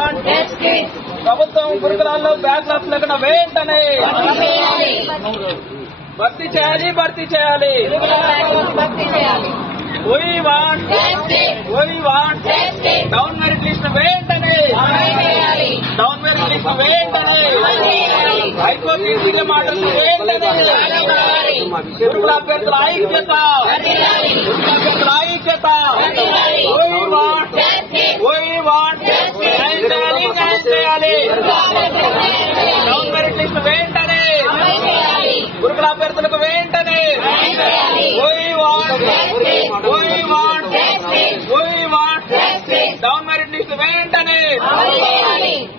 Want ప్రభుత్వం గురుకులాల్లో బ్యాక్లాస్ లేకుండా వెంటనే భర్తీ చేయాలి భర్తీ చేయాలి. ఓయి వాంట్ ఓయి వాంట్ డౌన్ మెరిట్ లిస్ట్ వెంటనే. డౌన్ మెరిట్ లిస్ట్ వెంటనే. హైకోర్టు తీర్చిన మాటలు వెంటనే. గురుకుల అభ్యర్థుల ఐక్యత. గురుకుల అభ్యర్థుల ఐక్యత.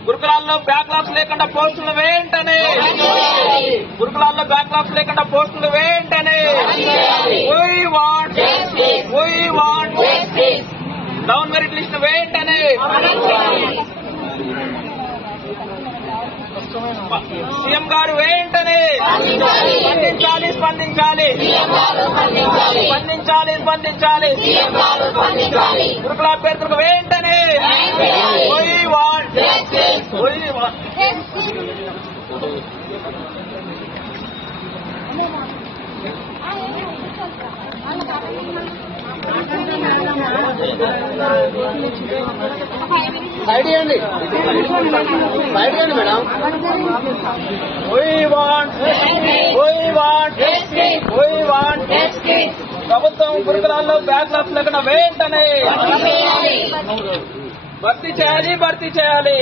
గురుకులాల్లో బ్యాక్లాప్స్ లేకుండా పోస్టులు వెంటనే గురుకులాల్లో బ్యాక్లాప్స్ లేకుండా పోస్టులు want want down merit list వెంటనే సీఎం గారు వెంటనే స్పందించాలి. స్పందించాలి స్పందించాలి. స్పందించాలి. గురుకుల అభ్యర్థులకు వెంటనే ఓయి వాంట్ ఓయి వాంట్ సైడ్ ఇవ్వండి సైడ్ ఇవ్వండి మేడం. ప్రభుత్వం గురుకులాల్లో బ్యాక్లాస్ లేకుండా వెంటనే భర్తీ చేయాలి భర్తీ చేయాలి.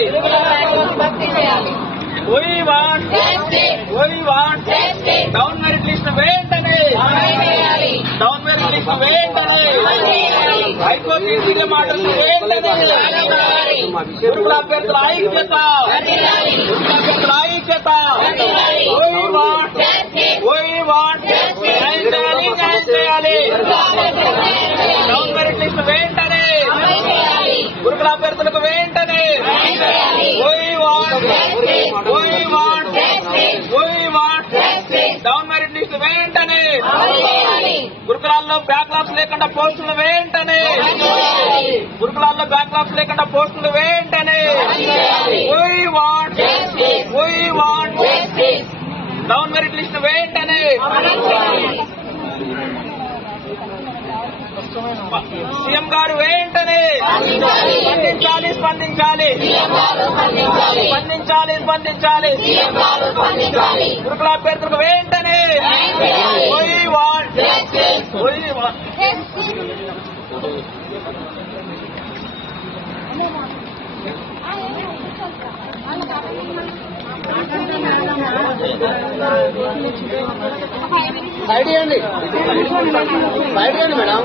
ఓయి వాంట్ ఓయి వాంట్ డౌన్ మెరిట్ లిస్ట్ వెంటనే డౌన్ మెరిట్ లిస్ట్ వెంటనే మాటలు గురుకుల అభ్యర్థుల ఐక్యత అభ్యర్థుల ఐక్యత చేయాలి డౌన్ వెంటనే గురుకుల అభ్యర్థులకు వెంటనే ఓయి వాంట్ ఓయి వాంట్ ఓయి వాంట్ డౌన్ మెరిట్ లిస్ట్ వెంటనే గురుకులాల్లో బ్యాక్లాప్స్ లేకుండా పోస్టులు వెంటనే గురుకులాల్లో బ్యాక్లాప్స్ లేకుండా పోస్టులు వెంటనే ఓయి వాంట్ డౌన్ మెరిట్ లిస్ట్ వెంటనే సీఎం గారు వెంటనే స్పందించాలి స్పందించాలి. స్పందించాలి స్పందించాలి. గురుకుల అభ్యర్థులకు ఓయి వాంట్ సైడ్ ఇవ్వండి సైడ్ ఇవ్వండి మేడం.